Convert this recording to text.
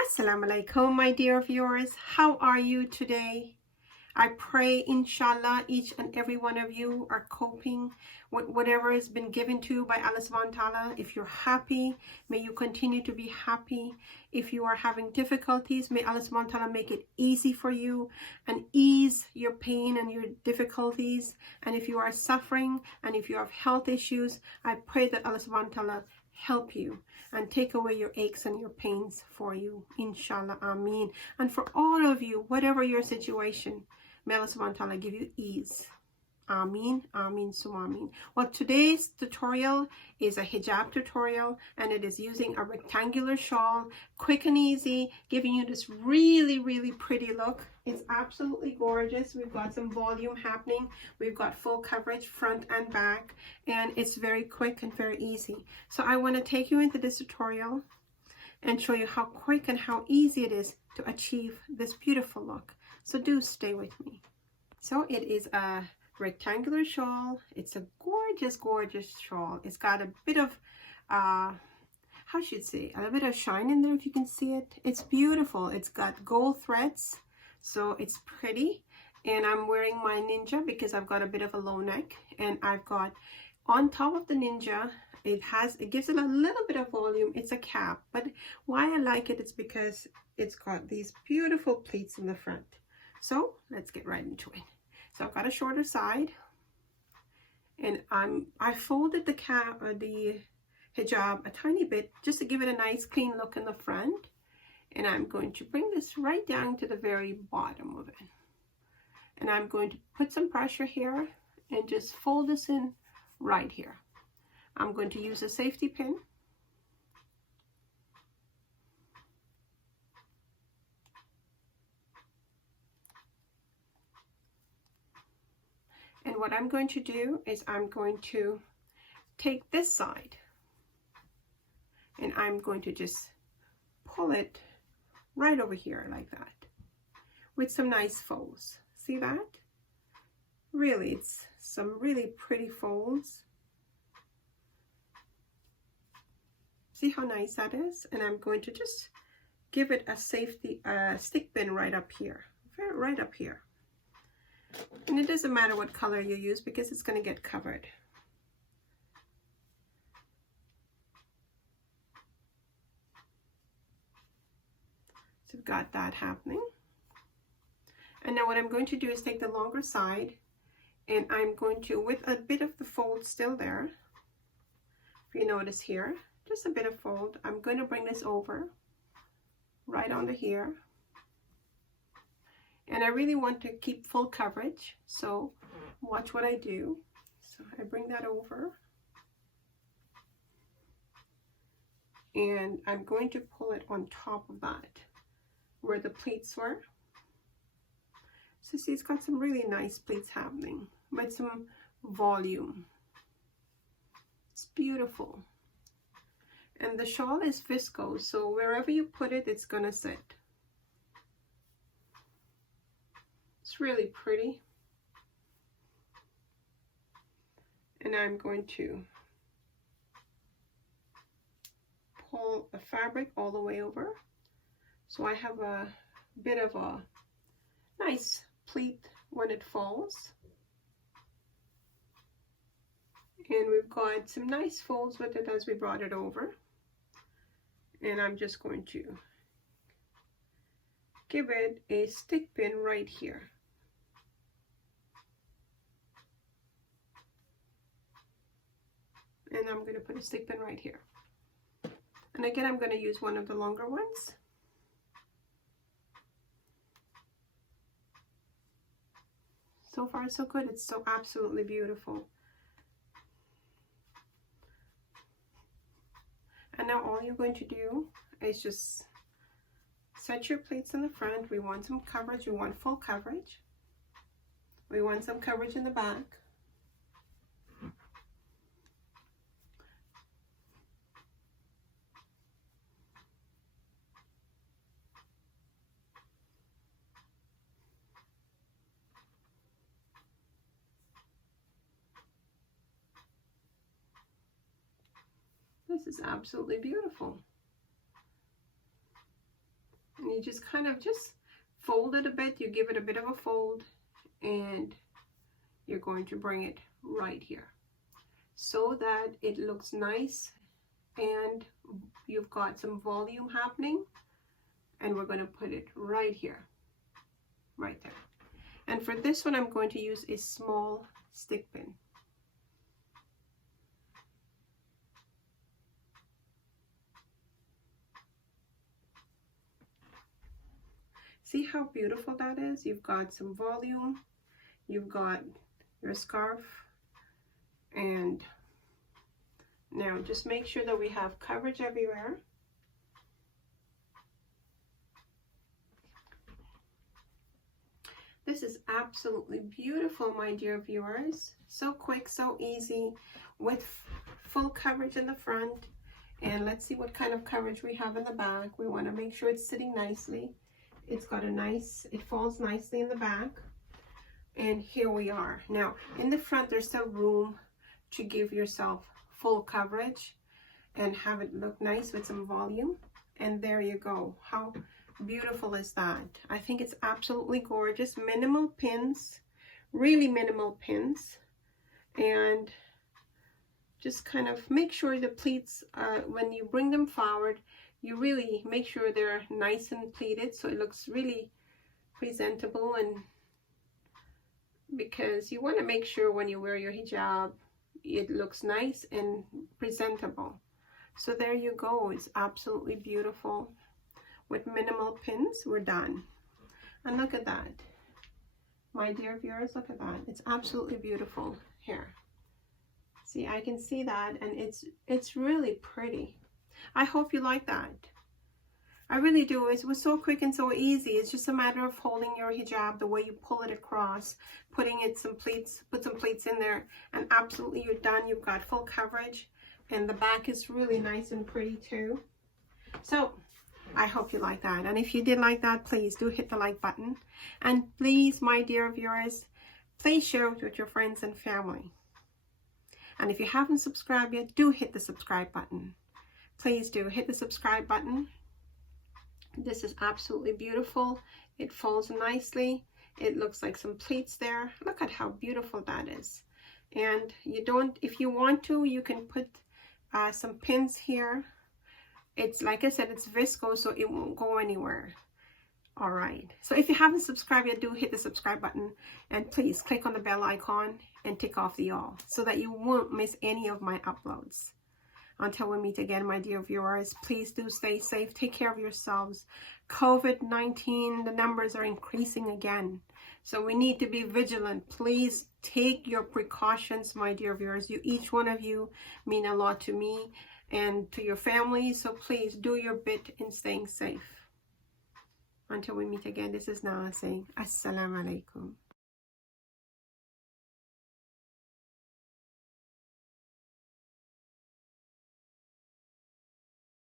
Assalamu-Alaikum, my dear viewers. How are you today? I pray, inshallah, each and every one of you are coping with whatever has been given to you by Allah subhanahu wa ta'ala. If you're happy, may you continue to be happy. If you are having difficulties, may Allah subhanahu wa ta'ala make it easy for you and ease your pain and your difficulties. And if you are suffering and if you have health issues, I pray that Allah subhanahu wa ta'ala help you and take away your aches and your pains for you, inshallah, ameen. And for all of you, whatever your situation, may Allah subhanahu wa ta'ala give you ease, ameen, ameen, summa ameen. Well, today's tutorial is a hijab tutorial, and it is using a rectangular shawl, quick and easy, giving you this really pretty look. It's absolutely gorgeous. We've got some volume happening. We've got full coverage front and back, and it's very quick and very easy. So I want to take you into this tutorial and show you how quick and how easy it is to achieve this beautiful look. So do stay with me. So it is a rectangular shawl. It's a gorgeous shawl. It's got a bit of how should I say, a bit of shine in there, if you can see it. It's beautiful. It's got gold threads, so it's pretty. And I'm wearing my ninja because I've got a bit of a low neck, and I've got on top of the ninja, it gives it a little bit of volume. It's a cap, but why I like it is because it's got these beautiful pleats in the front. So let's get right into it. So I've got a shorter side, and I folded the cap or the hijab a tiny bit just to give it a nice clean look in the front. And I'm going to bring this right down to the very bottom of it. And I'm going to put some pressure here and just fold this in right here. I'm going to use a safety pin. And what I'm going to do is I'm going to take this side and I'm going to just pull it right over here like that with some nice folds. See that? Really, it's some really pretty folds. See how nice that is? And I'm going to just give it a safety stick pin right up here, right up here. And it doesn't matter what color you use because it's going to get covered. So we've got that happening. And now what I'm going to do is take the longer side, and I'm going to, with a bit of the fold still there, if you notice here, just a bit of fold, I'm going to bring this over right onto here. And I really want to keep full coverage, so watch what I do. So I bring that over, and I'm going to pull it on top of that where the pleats were. So see, it's got some really nice pleats happening with some volume. It's beautiful. And the shawl is viscose, so wherever you put it, it's gonna sit. It's really pretty. And I'm going to pull the fabric all the way over. So I have a bit of a nice pleat when it falls. And we've got some nice folds with it as we brought it over. And I'm just going to give it a stick pin right here. And I'm going to put a stick pin right here. And again, I'm going to use one of the longer ones. So far, so good. It's so absolutely beautiful. And now all you're going to do is just set your pleats in the front. We want some coverage. We want full coverage. We want some coverage in the back. This is absolutely beautiful. you just kind of just fold it a bit. You give it a bit of a fold, and you're going to bring it right here so that it looks nice and you've got some volume happening. And we're going to put it right here, right there. And for this one, I'm going to use a small stick pin. See how beautiful that is? You've got some volume, you've got your scarf, and now just make sure that we have coverage everywhere. This is absolutely beautiful, my dear viewers. So quick, so easy, with full coverage in the front. And let's see what kind of coverage we have in the back. We want to make sure it's sitting nicely. It's got a nice, it falls nicely in the back. And here we are. Now, in the front, there's still room to give yourself full coverage and have it look nice with some volume. And there you go. How beautiful is that? I think it's absolutely gorgeous. Minimal pins, really minimal pins, and just kind of make sure the pleats, when you bring them forward, you really make sure they're nice and pleated so it looks really presentable. And because you want to make sure when you wear your hijab it looks nice and presentable. So there you go. It's absolutely beautiful. With minimal pins, we're done. And look at that. My dear viewers, look at that. It's absolutely beautiful here. See, I can see that, and it's really pretty. I hope you like that. I really do. It was so quick and so easy. It's just a matter of holding your hijab the way you pull it across, putting it some pleats, put some pleats in there, and absolutely you're done. You've got full coverage, and the back is really nice and pretty too. So I hope you like that. And if you did like that, please do hit the like button. And please, my dear viewers, please share it with your friends and family. And if you haven't subscribed yet, do hit the subscribe button. Please do hit the subscribe button. This is absolutely beautiful. It folds nicely. It looks like some pleats there. Look at how beautiful that is. And you don't, if you want to, you can put some pins here. It's like I said, it's viscose, so it won't go anywhere. All right. So if you haven't subscribed yet, do hit the subscribe button, and please click on the bell icon and tick off the all so that you won't miss any of my uploads. Until we meet again, my dear viewers, please do stay safe. Take care of yourselves. COVID-19, the numbers are increasing again. So we need to be vigilant. Please take your precautions, my dear viewers. Each one of you mean a lot to me and to your family. So please do your bit in staying safe. Until we meet again, this is 𝗪𝗁 saying Assalamu alaikum.